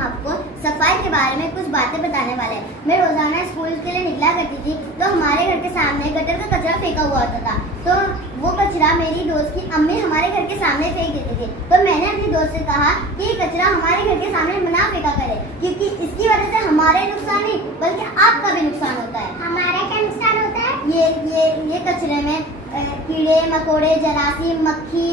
आपको सफाई के बारे में कुछ बातें बताने वाले हैं। मैं रोजाना स्कूल के लिए निकला करती थी तो हमारे घर के सामने गटर का कचरा फेंका हुआ होता था। तो वो कचरा मेरी दोस्त की अम्मी हमारे घर के सामने फेंक देती थी। तो मैंने अपनी दोस्त से कहा कि ये कचरा हमारे घर के सामने ना फेंका करे, क्योंकि इसकी वजह से हमारे नुकसान नहीं बल्कि आपका भी नुकसान होता है। हमारा क्या नुकसान होता है? ये कचरे में कीड़े मकोड़े जरासीम मक्खी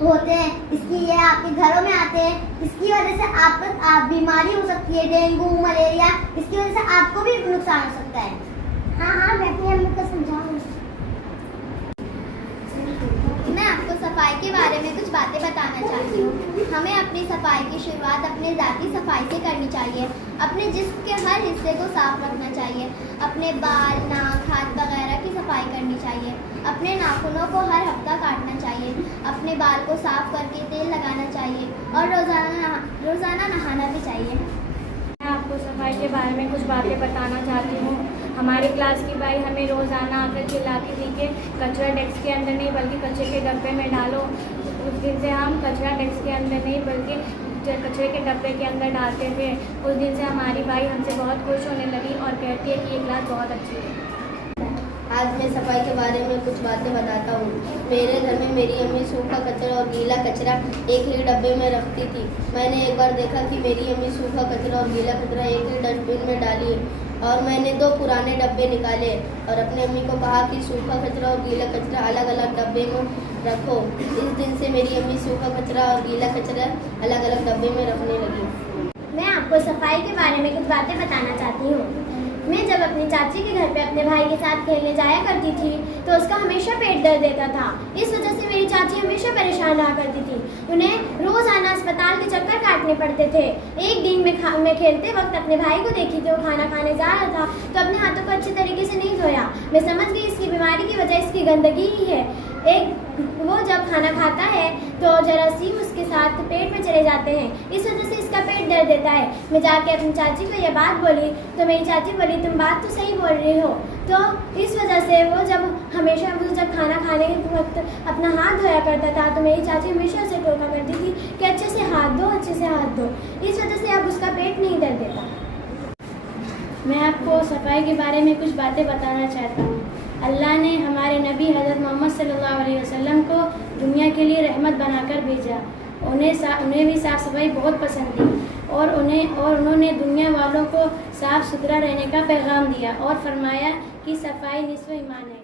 होते हैं, इसकी ये आपके घरों में आते हैं। इसकी वजह से आप बीमारी हो सकती है, डेंगू मलेरिया, इसकी वजह से आपको भी नुकसान हो सकता है। हाँ, मैं अपनी अम्मी को समझाऊंगी। मैं आपको सफाई के बारे में कुछ बातें बताना चाहती हूँ। हमें अपनी सफाई की शुरुआत अपने ज़ाती सफाई से करनी चाहिए। अपने जिस्म के हर हिस्से को साफ रखना चाहिए। अपने बाल नाक हाथ वगैरह की सफाई करनी चाहिए। अपने नाखूनों को हर हफ्ता काटना चाहिए। अपने बाल को साफ करके तेल लगाना चाहिए और रोज़ाना नहाना भी चाहिए। मैं आपको सफाई के बारे में कुछ बातें बताना चाहती हूँ। हमारी क्लास की बाई हमें रोज़ाना आकर खिलाती थी कि कचरा डेस्क के अंदर नहीं बल्कि कचरे के डब्बे में डालो। उस दिन से हम कचरा डेस्क के अंदर नहीं बल्कि कचरे के डब्बे के अंदर डालते थे। उस दिन से हमारी बाई हमसे बहुत खुश होने लगी और कहती है कि ये क्लास बहुत अच्छी है। आज मैं सफाई के बारे में कुछ बातें बताता हूँ। मेरे घर में मेरी अम्मी सूखा कचरा और गीला कचरा एक ही डब्बे में रखती थी। मैंने एक बार देखा कि मेरी अम्मी सूखा कचरा और गीला कचरा एक ही डस्टबिन में डाली और मैंने 2 पुराने डब्बे निकाले और अपनी अम्मी को कहा कि सूखा कचरा और गीला कचरा अलग अलग डब्बे में रखो। इस दिन से मेरी अम्मी सूखा कचरा और गीला कचरा अलग अलग डब्बे में रखने लगी। मैं आपको सफाई के बारे में कुछ बातें बताना चाहती हूँ। मैं जब अपनी चाची के घर पे अपने भाई के साथ खेलने जाया करती थी तो उसका हमेशा पेट दर्द देता था। इस वजह से मेरी चाची हमेशा परेशान रहा करती थी। उन्हें रोज़ाना अस्पताल के चक्कर काटने पड़ते थे। एक दिन मैं खेलते वक्त अपने भाई को देखी थी, वो खाना खाने जा रहा था तो अपने हाथों को अच्छे तरीके से नहीं धोया। मैं समझ गई इसकी बीमारी की वजह इसकी गंदगी ही है। वो जब खाना खाता है तो जरासीम उसके साथ पेट में चले जाते हैं। इस वजह से इसका पेट दर्द देता है। मैं जाके अपनी चाची को यह बात बोली तो मेरी चाची बोली तुम बात तो सही बोल रही हो। तो इस वजह से वो जब खाना खाने के वक्त अपना हाथ धोया करता था तो मेरी चाची हमेशा उसे टोका करती थी कि अच्छे से हाथ धो, अच्छे से हाथ धो। इस वजह से अब उसका पेट नहीं दर्द देता। मैं आपको सफाई के बारे में कुछ बातें बताना चाहता हूँ। अल्लाह ने हमारे नबी हज़रत मोहम्मद सल्लल्लाहु अलैहि वसल्लम को दुनिया के लिए रहमत बनाकर भेजा। उन्हें भी साफ़ सफाई बहुत पसंद थी और उन्होंने दुनिया वालों को साफ़ सुथरा रहने का पैगाम दिया और फरमाया कि सफाई निस्फ़ ईमान है।